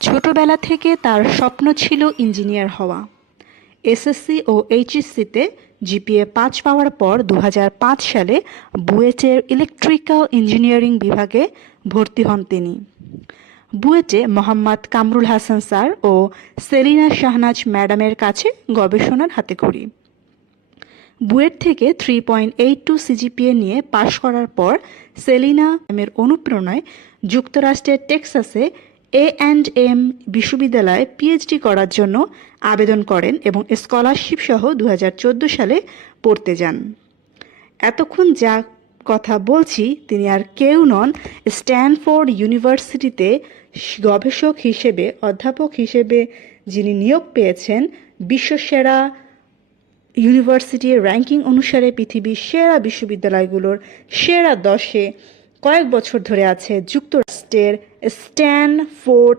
ছোটবেলা থেকে তার স্বপ্ন ছিল ইঞ্জিনিয়ার হওয়া। এসএসসি ও এইচএসসিতে জিপিএ পাঁচ পাওয়ার পর দু হাজার পাঁচ সালে বুয়েটের ইলেকট্রিক্যাল ইঞ্জিনিয়ারিং বিভাগে ভর্তি হন তিনি। বুয়েটে মোহাম্মদ কামরুল হাসান স্যার ও সেলিনা শাহনাজ ম্যাডামের কাছে গবেষণার হাতে খড়ি বুয়েট থেকে three point eight two CGPA নিয়ে পাশ করার পর সেলিনা ম্যামের অনুপ্রেরণায় যুক্তরাষ্ট্রের টেক্সাসে এ অ্যান্ড এম বিশ্ববিদ্যালয়ে পিএইচডি করার জন্য আবেদন করেন এবং স্কলারশিপ সহ দু হাজার চোদ্দ সালে পড়তে যান। এতক্ষণ যা কথা বলছি, তিনি আর কেউ নন, স্ট্যানফোর্ড ইউনিভার্সিটিতে গবেষক হিসেবে, অধ্যাপক হিসেবে যিনি নিয়োগ পেয়েছেন, বিশ্বসেরা ইউনিভার্সিটির র্যাঙ্কিং অনুসারে পৃথিবীর সেরা বিশ্ববিদ্যালয়গুলোর সেরা দশে কয়েক বছর ধরে আছে যুক্তরাষ্ট্রের স্ট্যানফোর্ড